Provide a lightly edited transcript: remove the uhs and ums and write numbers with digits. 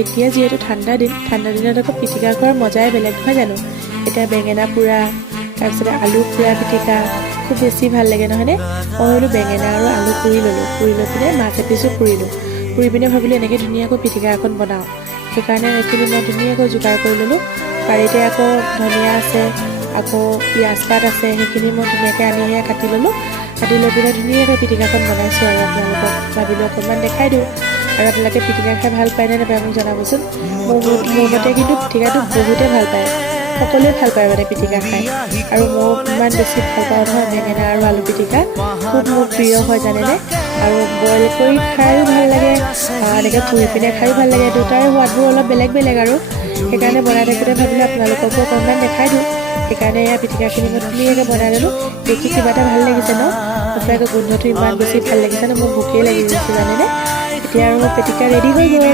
এতিয়া যিহেতু ঠাণ্ডা দিনত আকৌ পিটিকা খোৱাৰ মজাই বেলেগ নহয় জানো। এতিয়া বেঙেনা পোৰা তাৰপিছতে আলু পোৰা পিটিকা খুব বেছি ভাল লাগে নহয়নে। মই বোলো বেঙেনা আৰু আলু পুৰি ল'লোঁ, পুৰি লৈ পিনে মাছ এপিচো পুৰিলোঁ, পুৰি পিনে ভাবিলোঁ এনেকৈ ধুনীয়াকৈ পিটিকা এখন বনাওঁ। সেইকাৰণে এইখিনি মই ধুনীয়াকৈ যোগাৰ কৰি ল'লোঁ। বাৰীতে আকৌ ধনিয়া আছে, আকৌ পিঁয়াজ পাত আছে, সেইখিনি মই ধুনীয়াকৈ আনিহে কাটি ল'লোঁ। কাটি লৈ পিনে ধুনীয়াকৈ পিটিকাখন বনাইছোঁ আৰু আপোনালোকক ভাবিলোঁ অকণমান দেখাই দিওঁ। আৰু আপোনালোকে পিটিকা খাই ভাল পায়নে নাপায় মোক জনাবচোন। মোৰ মতে কিন্তু পিটিকাটো বহুতে ভাল পায়, সকলোৱে ভাল পায় মানে পিটিকা খাই। আৰু মই ইমান বেছি ভাল পাওঁ নহয় বেঙেনা আৰু আলু পিটিকা, খুব মোৰ প্ৰিয় হয় জানেনে। আৰু বইল কৰি খায়ো ভাল লাগে, এনেকৈ পুৰি পিনে খায়ো ভাল লাগে। দুটাৰে সোৱাদবোৰ অলপ বেলেগ বেলেগ আৰু সেইকাৰণে বনাই থাকোঁতে ভাবিলোঁ আপোনালোককো অকণমান দেখাই দিওঁ। সেইকাৰণে এয়া পিটিকাখিনি মই ধুনীয়াকৈ বনাই ল'লোঁ। দেখি কিবা এটা ভাল লাগিছে ন, সঁচাকৈ গোন্ধটো ইমান বেছি ভাল লাগিছে ন, মোৰ ভোকেই লাগি গৈছে জানেনে। এতিয়া আৰু মোৰ পিটিকা ৰেডি হৈ গ'ল।